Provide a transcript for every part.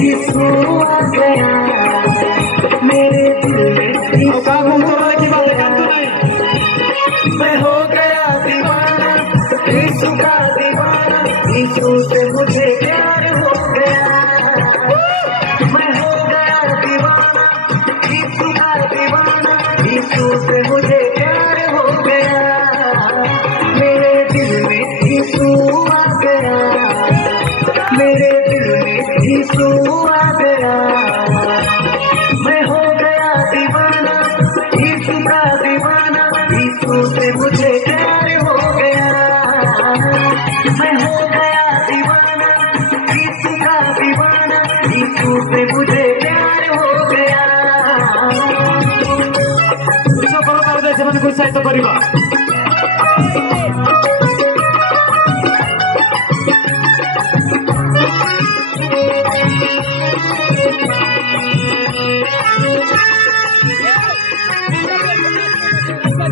यीशु आ गया, मेरे दिल में यीशु आ गया। मैं हो गया दीवाना, यीशु का दीवाना, यीशु से मुझे प्यार हो गया। मैं हो गया दीवाना, यीशु का दीवाना, यीशु से मुझे प्यार हो गया। मेरे दिल में यीशु आ गया, मेरे दिल में यीशु आ गया। मैं हो गया दीवाना, यीशु का दीवाना, यीशु से मुझे प्यार हो गया। मैं हो गया दीवाना, यीशु का दीवाना, यीशु से मुझे प्यार हो गया। ସେମାନେ ପ୍ରୋତ୍ସାହିତ କରିବା।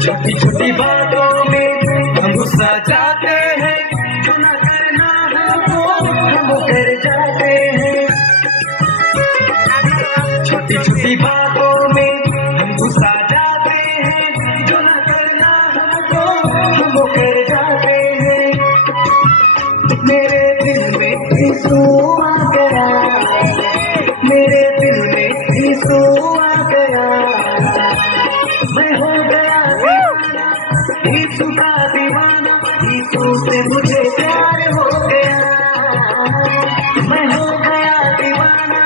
छोटी छोटी बातों में हम गुस्सा जाते हैं, जो न करना हमको हम कर जाते हैं। छोटी छोटी बातों में हम गुस्सा जाते हैं, जो न करना हमको हम कर जाते हैं। मेरे दिल में यीशु आ गया, मेरे दिल में यीशु आ गया। मैं हो गया दीवाना, यीशु का दीवाना, यीशु से मुझे प्यार हो गया। मैं हो गया दीवाना,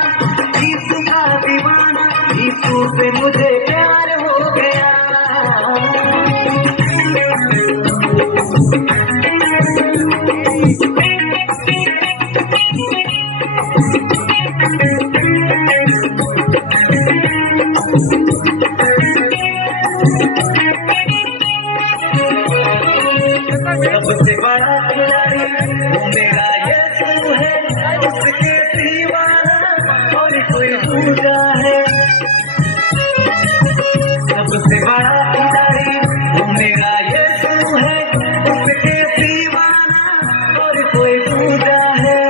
यीशु का दीवाना, यीशु से मुझे प्यार हो गया। सबसे बड़ा खिलाड़ी वो मेरा यीशु है, उसके सिवा और कोई दूजा है। सबसे बड़ा खिलाड़ी वो मेरा यीशु है, उसके सिवा और कोई दूजा है।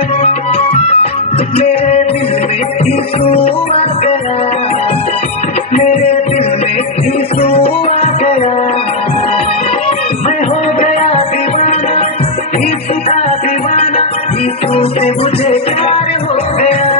मेरे दिल में यीशु आ गया, मेरे दिल में यीशु आ गया। मैं हो गया दीवाना, यीशु का दीवाना, यीशु से मुझे प्यार हो गया।